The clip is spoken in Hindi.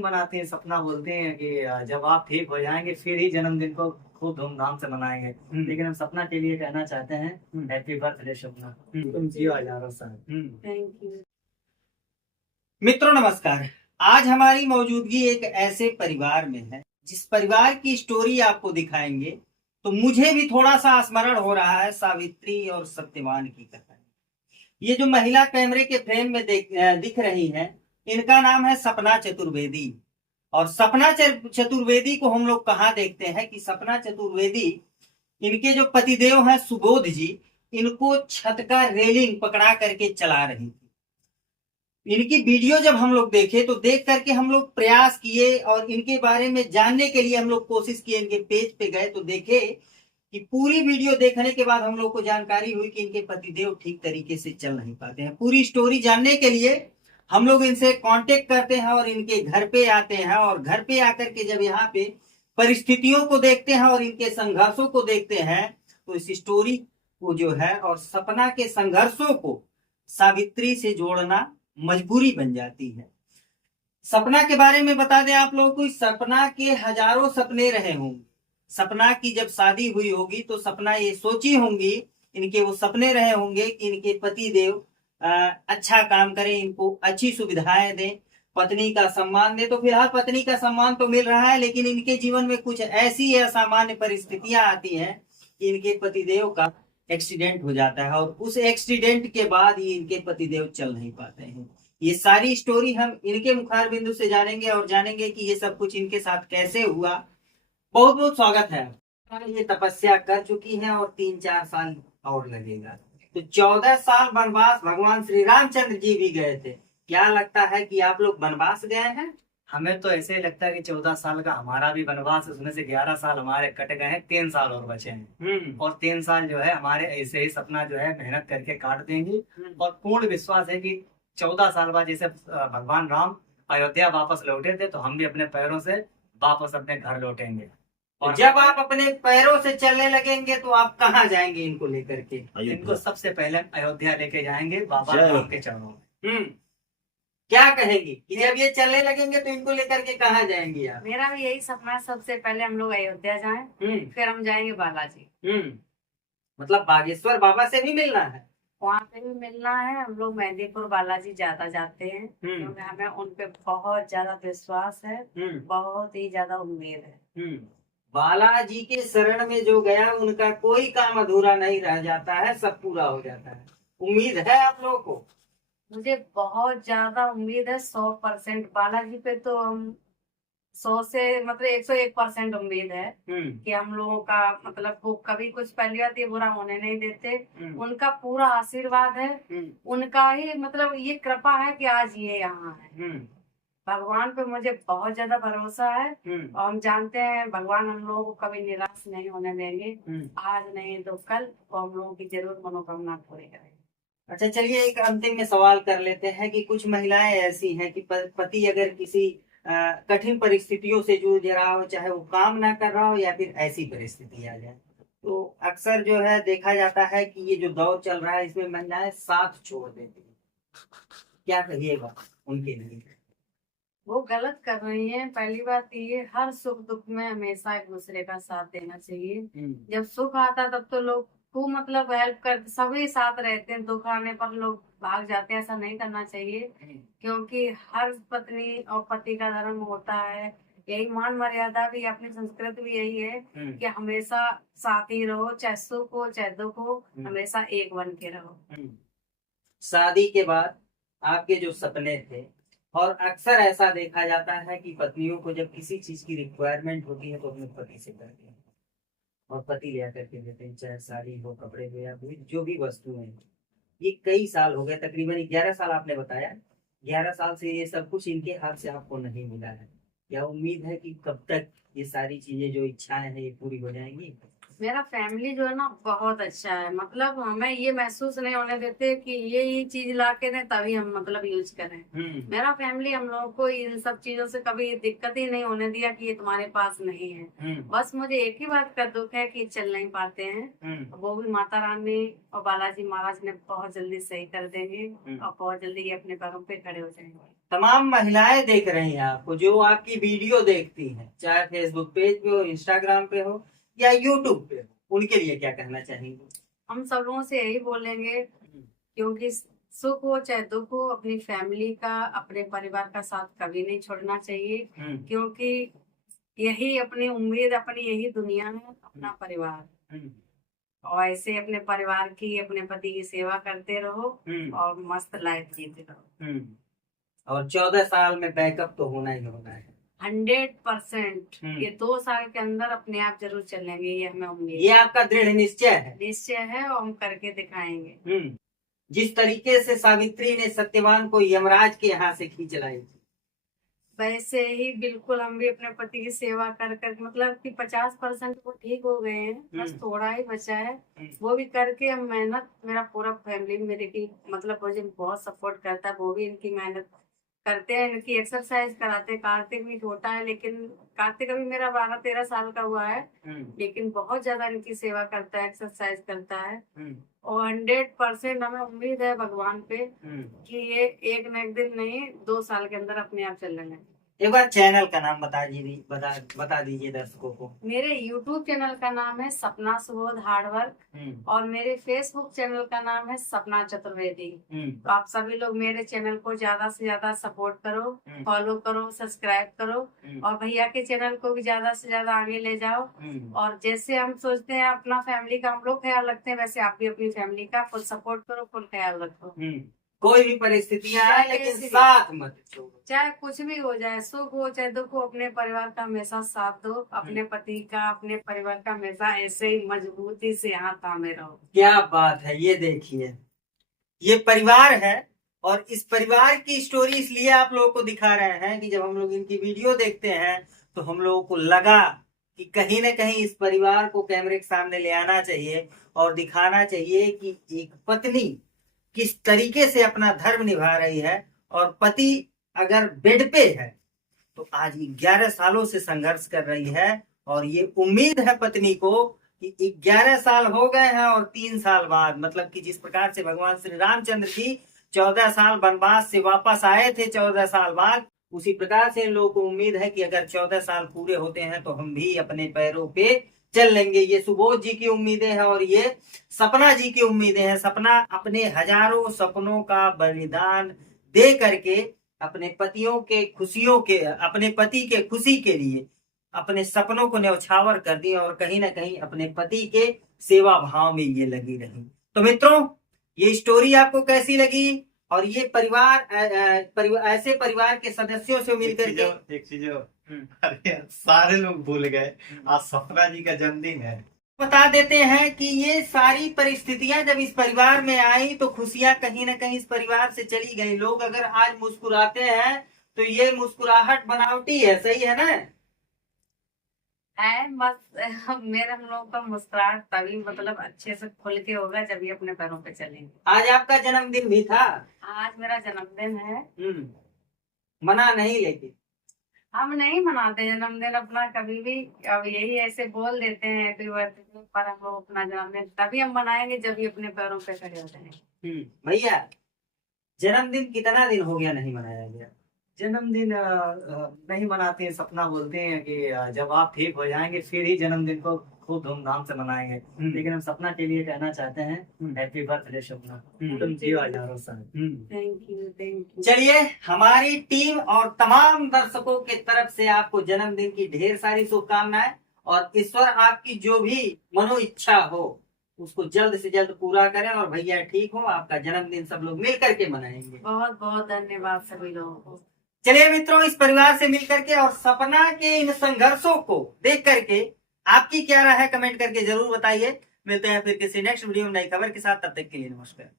जन्मदिन मनाते हैं, सपना बोलते हैं कि जब आप ठीक हो जाएंगे फिर ही जन्मदिन को खूब धूमधाम से मनाएंगे। लेकिन हम सपना के लिए कहना चाहते हैं हैप्पी बर्थडे सपना, तुम जियो हजारों साल। Thank you. मित्रों नमस्कार। आज हमारी मौजूदगी एक ऐसे परिवार में है जिस परिवार की स्टोरी आपको दिखाएंगे तो मुझे भी थोड़ा सा स्मरण हो रहा है सावित्री और सत्यवान की कथा। ये जो महिला कैमरे के फ्रेम में दिख रही है, इनका नाम है सपना चतुर्वेदी। और सपना चतुर्वेदी को हम लोग कहाँ देखते हैं कि सपना चतुर्वेदी, इनके जो पतिदेव हैं सुबोध जी, इनको छत का रेलिंग पकड़ा करके चला रही थी। इनकी वीडियो जब हम लोग देखे तो देख करके हम लोग प्रयास किए और इनके बारे में जानने के लिए हम लोग कोशिश किए। इनके पेज पे गए तो देखे कि पूरी वीडियो देखने के बाद हम लोग को जानकारी हुई कि इनके पतिदेव ठीक तरीके से चल नहीं पाते हैं। पूरी स्टोरी जानने के लिए हम लोग इनसे कांटेक्ट करते हैं और इनके घर पे आते हैं। और घर पे आकर के जब यहाँ पे परिस्थितियों को देखते हैं और इनके संघर्षों को देखते हैं तो इस स्टोरी को जो है और सपना के संघर्षों को सावित्री से जोड़ना मजबूरी बन जाती है। सपना के बारे में बता दें आप लोगों को, सपना के हजारों सपने रहे होंगे। सपना की जब शादी हुई होगी तो सपना ये सोची होंगी, इनके वो सपने रहे होंगे कि इनके पति देव अच्छा काम करें, इनको अच्छी सुविधाएं दें, पत्नी का सम्मान दे। तो फिलहाल पत्नी का सम्मान तो मिल रहा है, लेकिन इनके जीवन में कुछ ऐसी असामान्य परिस्थितियां आती हैं कि इनके पतिदेव का एक्सीडेंट हो जाता है और उस एक्सीडेंट के बाद ही इनके पतिदेव चल नहीं पाते हैं। ये सारी स्टोरी हम इनके मुखार बिंदु से जानेंगे और जानेंगे कि ये सब कुछ इनके साथ कैसे हुआ। बहुत बहुत स्वागत है। ये तपस्या कर चुकी है और 3-4 साल और लगेगा। तो 14 साल वनवास भगवान श्री रामचंद्र जी भी गए थे। क्या लगता है कि आप लोग वनवास गए हैं? हमें तो ऐसे ही लगता है कि 14 साल का हमारा भी वनवास, उसमें से 11 साल हमारे कट गए हैं, 3 साल और बचे हैं। और 3 साल जो है हमारे ऐसे ही सपना जो है मेहनत करके काट देंगे। और पूर्ण विश्वास है कि 14 साल बाद जैसे भगवान राम अयोध्या वापस लौटे थे तो हम भी अपने पैरों से वापस अपने घर लौटेंगे। और जब आप अपने पैरों से चलने लगेंगे तो आप कहाँ जाएंगे इनको लेकर के? इनको सबसे पहले अयोध्या लेके जाएंगे बाबा राम के चरणों में। क्या कहेगी कि जब ये चलने लगेंगे तो इनको लेकर के कहाँ जाएंगी आप? मेरा भी यही सपना है, सबसे पहले हम लोग अयोध्या जाएं, फिर हम जाएंगे बालाजी। मतलब बागेश्वर बाबा से भी मिलना है? वहाँ पे भी मिलना है। हम लोग मेहंदीपुर बालाजी ज्यादा जाते हैं क्योंकि हमें उन पे बहुत ज्यादा विश्वास है, बहुत ही ज्यादा उम्मीद है। बालाजी के शरण में जो गया उनका कोई काम अधूरा नहीं रह जाता है, सब पूरा हो जाता है। उम्मीद है आप लोगों को? मुझे बहुत ज्यादा उम्मीद है, 100% बालाजी पे तो हम 100 से मतलब 101% उम्मीद है कि हम लोगों का मतलब वो कभी कुछ पहली बात ये बुरा होने नहीं देते। उनका पूरा आशीर्वाद है, उनका ही मतलब ये कृपा है कि आज ये यहाँ है। भगवान पे मुझे बहुत ज्यादा भरोसा है और हम जानते हैं भगवान हम लोगों को कभी निराश नहीं होने देंगे। आज नहीं तो कल वो हम लोगों की जरूर मनोकामना पूरी करेंगे। अच्छा चलिए, एक अंतिम में सवाल कर लेते हैं कि कुछ महिलाएं ऐसी हैं कि पति अगर किसी कठिन परिस्थितियों से जूझ रहा हो, चाहे वो काम ना कर रहा हो या फिर ऐसी परिस्थिति आ जाए, तो अक्सर जो है देखा जाता है कि ये जो दौर चल रहा है इसमें महिलाएं साथ छोड़ देती हैं। क्या कहिएगा उनके लिए? वो गलत कर रही हैं। पहली बात ये, हर सुख दुख में हमेशा एक दूसरे का साथ देना चाहिए। जब सुख आता तब तो लोग खूब मतलब हेल्प कर, सभी साथ रहते हैं। दुख आने पर लोग भाग जाते हैं, ऐसा नहीं करना चाहिए क्योंकि हर पत्नी और पति का धर्म होता है। यही मान मर्यादा भी, अपनी संस्कृति भी यही है कि हमेशा साथ ही रहो, चाहे सुख हो चाहे दुख हो, हमेशा एक बन के रहो। शादी के बाद आपके जो सपने थे, और अक्सर ऐसा देखा जाता है कि पत्नियों को जब किसी चीज की रिक्वायरमेंट होती है तो अपने पति से करते हैं और पति ले करके देते हैं, चाहे साड़ी हो, कपड़े हो या जो भी वस्तुएं हैं। ये कई साल हो गए, तकरीबन 11 साल आपने बताया। 11 साल से ये सब कुछ इनके हाथ से आपको नहीं मिला है। क्या उम्मीद है कि कब तक ये सारी चीजें जो इच्छाएं हैं ये पूरी हो जाएंगी? मेरा फैमिली जो है ना बहुत अच्छा है। मतलब हमें ये महसूस नहीं होने देते कि ये चीज ला के दें तभी हम मतलब यूज करें। मेरा फैमिली हम लोगों को इन सब चीजों से कभी दिक्कत ही नहीं होने दिया कि ये तुम्हारे पास नहीं है। बस मुझे एक ही बात का दुख है कि चल नहीं पाते हैं। वो भी माता रानी और बालाजी महाराज ने बहुत जल्दी सही कर देंगे और बहुत जल्दी ये अपने पैरों पे खड़े हो जाएंगे। तमाम महिलाएं देख रही हैं आपको, जो आपकी वीडियो देखती हैं, चाहे फेसबुक पेज पे हो, इंस्टाग्राम पे हो या यूट्यूब पे हो, उनके लिए क्या कहना चाहेंगे? हम सब लोगों से यही बोलेंगे, क्योंकि सुख हो चाहे दुख हो, अपनी फैमिली का, अपने परिवार का साथ कभी नहीं छोड़ना चाहिए, क्योंकि यही अपनी उम्मीद, अपनी यही दुनिया है, अपना परिवार। और ऐसे अपने परिवार की, अपने पति की सेवा करते रहो और मस्त लाइफ जीते रहो। और 14 साल में बैकअप तो होना ही होना है 100%। ये 2 साल के अंदर अपने आप जरूर चलेंगे, ये हमें उम्मीद, ये आपका दृढ़ निश्चय है? निश्चय है और हम करके दिखाएंगे। जिस तरीके से सावित्री ने सत्यवान को यमराज के यहाँ से खींच लाई, वैसे ही बिल्कुल हम भी अपने पति की सेवा कर कर, मतलब कि 50% वो ठीक हो गए हैं, बस थोड़ा ही बचा है, वो भी करके हम मेहनत, मेरा पूरा फैमिली मेरे की मतलब मुझे बहुत सपोर्ट करता है, वो भी इनकी मेहनत करते हैं, इनकी एक्सरसाइज कराते हैं। कार्तिक भी छोटा है, लेकिन कार्तिक अभी मेरा 12-13 साल का हुआ है, लेकिन बहुत ज्यादा इनकी सेवा करता है, एक्सरसाइज करता है। और 100% हमें उम्मीद है भगवान पे कि ये एक न एक दिन नहीं, 2 साल के अंदर अपने आप चलेंगे। एक बार चैनल का नाम बता दीजिए दर्शकों को। मेरे YouTube चैनल का नाम है सपना सुबोध हार्डवर्क और मेरे Facebook चैनल का नाम है सपना चतुर्वेदी। तो आप सभी लोग मेरे चैनल को ज्यादा से ज्यादा सपोर्ट करो, फॉलो करो, सब्सक्राइब करो और भैया के चैनल को भी ज्यादा से ज्यादा आगे ले जाओ। और जैसे हम सोचते हैं अपना फैमिली का हम लोग ख्याल रखते हैं, वैसे आप भी अपनी फैमिली का फुल सपोर्ट करो, फुल ख्याल रखो। कोई भी परिस्थितियां आए लेकिन साथ मत छोड़ो, चाहे कुछ भी हो जाए, सुख हो चाहे दुख हो, अपने परिवार का हमेशा साथ दो, अपने पति का, अपने परिवार का हमेशा ऐसे ही मजबूती से हाथ थामे रहो। क्या बात है, ये देखिए, ये परिवार है और इस परिवार की स्टोरी इसलिए आप लोगों को दिखा रहे हैं कि जब हम लोग इनकी वीडियो देखते हैं तो हम लोगों को लगा कि कहीं ना कहीं इस परिवार को कैमरे के सामने ले आना चाहिए और दिखाना चाहिए कि एक पत्नी किस तरीके से अपना धर्म निभा रही है, और पति अगर बेड पे है तो आज 11 सालों से संघर्ष कर रही है। और ये उम्मीद है पत्नी को कि 11 साल हो गए हैं और 3 साल बाद, मतलब कि जिस प्रकार से भगवान श्री रामचंद्र जी 14 साल वनवास से वापस आए थे 14 साल बाद, उसी प्रकार से इन लोगों को उम्मीद है कि अगर 14 साल पूरे होते हैं तो हम भी अपने पैरों पे चल लेंगे। ये सुबोध जी की उम्मीदें हैं और ये सपना जी की उम्मीदें हैं। सपना अपने हजारों सपनों का बलिदान दे करके अपने पतियों के खुशियों के, अपने पति के खुशी के लिए अपने सपनों को न्यौछावर कर दिया और कहीं ना कहीं अपने पति के सेवा भाव में ये लगी रही। तो मित्रों, ये स्टोरी आपको कैसी लगी? और ये परिवार ऐसे परिवार के सदस्यों से मिलकर के एक चीज अरे सारे लोग भूल गए, आज सपना जी का जन्मदिन है। बता देते हैं कि ये सारी परिस्थितियां जब इस परिवार में आई तो खुशियां कहीं ना कहीं इस परिवार से चली गई। लोग अगर आज मुस्कुराते हैं तो ये मुस्कुराहट बनावटी है, सही है ना? है मस्त मेरे हम लोग का मुस्कुराहट तभी मतलब अच्छे से खुल के होगा जब ये अपने पैरों पे चलेंगे। आज आपका जन्मदिन भी था? आज मेरा जन्मदिन है। मना नहीं, लेकिन हम नहीं मनाते जन्मदिन अपना कभी भी। अब यही ऐसे बोल देते हैं हैप्पी बर्थडे, पर हम लोग अपना जन्मदिन तभी हम मनाएंगे जब ये अपने पैरों पे खड़े हो जाएंगे। भैया, जन्मदिन कितना दिन हो गया नहीं मनाया गया? जन्मदिन नहीं मनाते हैं, सपना बोलते हैं कि जब आप ठीक हो जाएंगे फिर ही जन्मदिन को खूब धूमधाम से मनाएंगे। लेकिन हम सपना के लिए कहना चाहते हैं हैप्पी बर्थडे सपना, तुम जियो हजारों साल। Thank you. चलिए, हमारी टीम और तमाम दर्शकों के तरफ से आपको जन्मदिन की ढेर सारी शुभकामनाएं और ईश्वर आपकी जो भी मनो इच्छा हो उसको जल्द से जल्द पूरा करें और भैया ठीक हो, आपका जन्मदिन सब लोग मिल करके मनाएंगे। बहुत बहुत धन्यवाद सभी लोगों को। चलिए मित्रों, इस परिवार से मिल करके और सपना के इन संघर्षों को देख करके आपकी क्या राय है कमेंट करके जरूर बताइए। मिलते हैं फिर किसी नेक्स्ट वीडियो में नई खबर के साथ, तब तक के लिए नमस्कार।